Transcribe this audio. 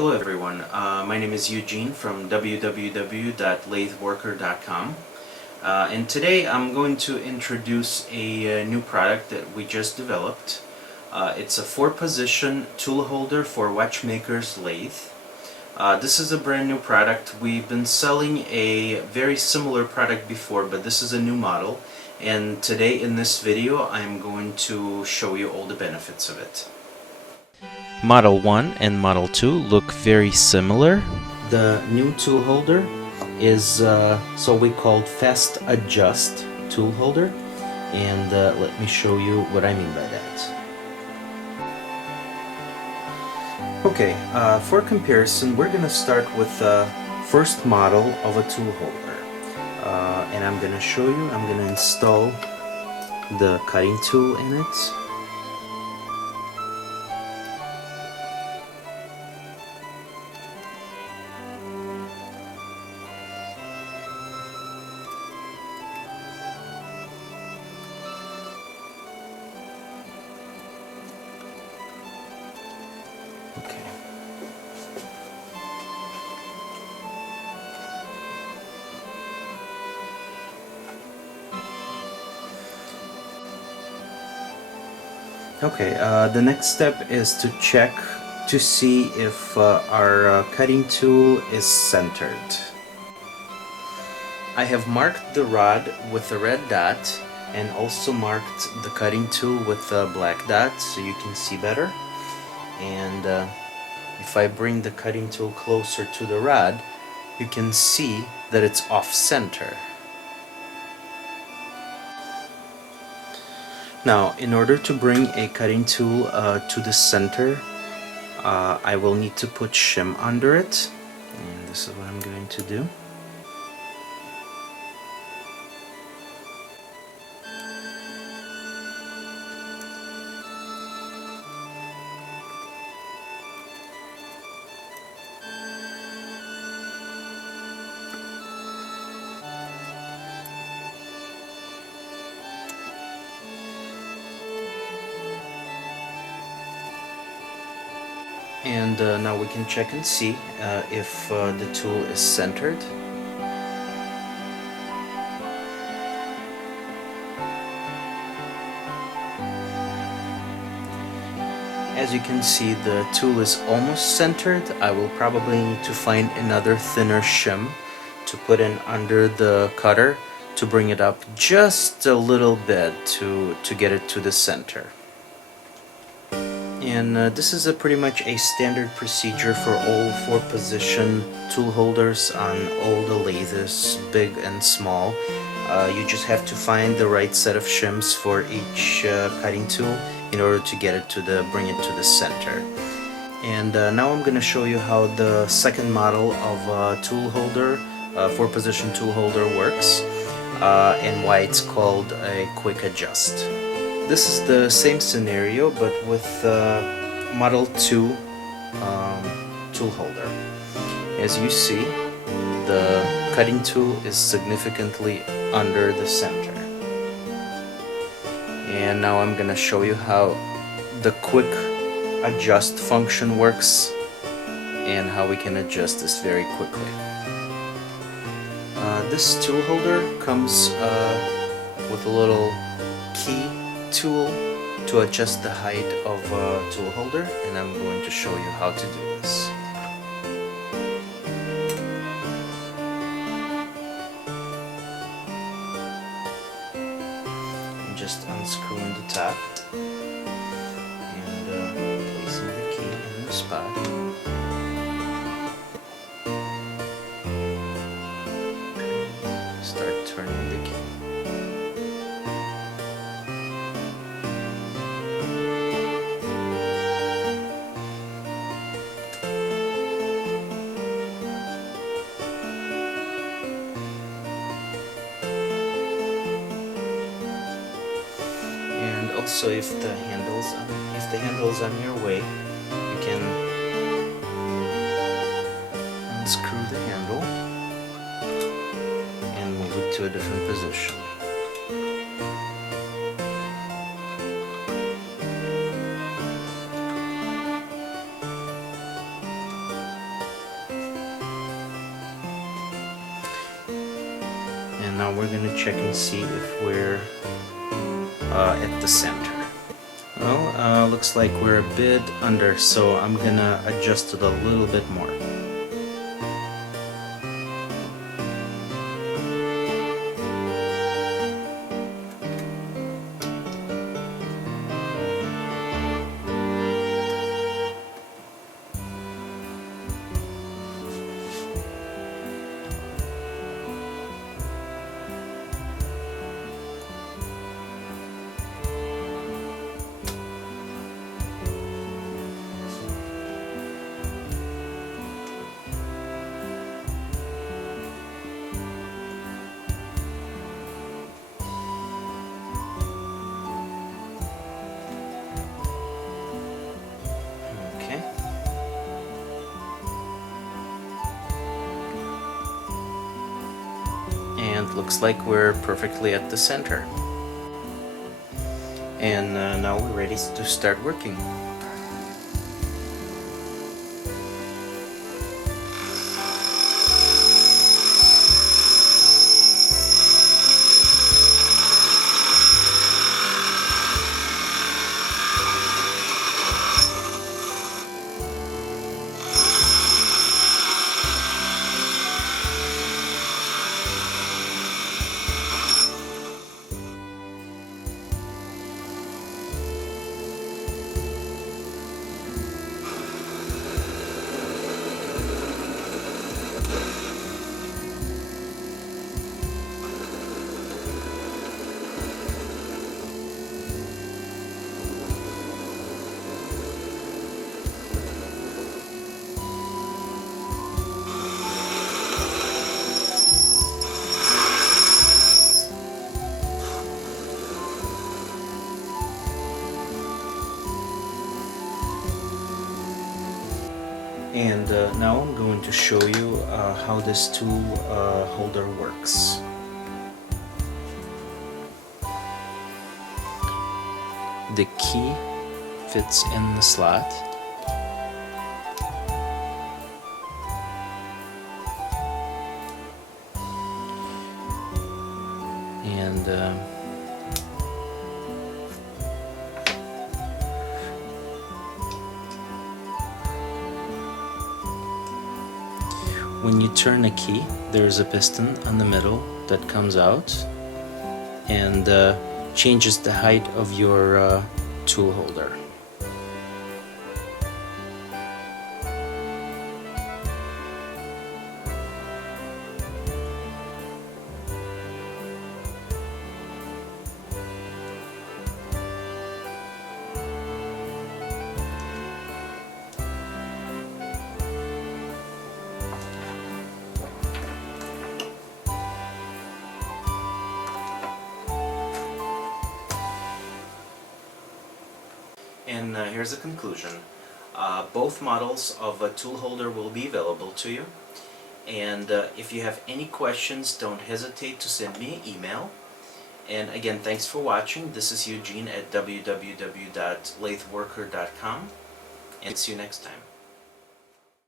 Hello everyone, my name is Eugene from www.latheworker.com, and today I'm going to introduce a new product that we just developed. It's a 4-position tool holder for Watchmakers lathe. This is a brand new product. We've been selling a very similar product before, but this is a new model, and today in this video I'm going to show you all the benefits of it. Model 1 and Model 2 look very similar. The new tool holder is so we called Fast Adjust tool holder, and let me show you what I mean by that. Okay, for comparison, we're going to start with the first model of a tool holder, and I'm going to show you. I'm going to install the cutting tool in it. Okay. Okay, the next step is to check to see if our cutting tool is centered. I have marked the rod with a red dot and also marked the cutting tool with a black dot so you can see better. And if I bring the cutting tool closer to the rod, you can see that it's off center. Now, in order to bring a cutting tool to the center, I will need to put shim under it, and this is what I'm going to do. And now we can check and see if the tool is centered. As you can see, the tool is almost centered. I will probably need to find another thinner shim to put in under the cutter to bring it up just a little bit to get it to the center. And this is pretty much a standard procedure for all 4-position tool holders on all the lathes, big and small. You just have to find the right set of shims for each cutting tool in order to get it to bring it to the center. And now I'm going to show you how the second model of a tool holder, 4-position tool holder, works, and why it's called a quick adjust. This is the same scenario, but with Model 2 tool holder. As you see, the cutting tool is significantly under the center. And now I'm gonna show you how the quick adjust function works and how we can adjust this very quickly. This tool holder comes with a little key tool to adjust the height of a tool holder, and I'm going to show you how to do this. I'm just unscrewing the top and placing the key in the spot. Start turning the key. Also, if the handle's on your way, you can unscrew the handle and move it to a different position. now we're gonna check and see if we're at the center. Well, looks like we're a bit under, so I'm gonna adjust it a little bit more. Okay. And looks like we're perfectly at the center. And now we're ready to start working. And now I'm going to show you how this tool holder works. The key fits in the slot. And when you turn a key, there's a piston on the middle that comes out and changes the height of your tool holder. And here's the conclusion. Both models of a tool holder will be available to you. And if you have any questions, don't hesitate to send me an email. And again, thanks for watching. This is Eugene at www.latheworker.com, and see you next time.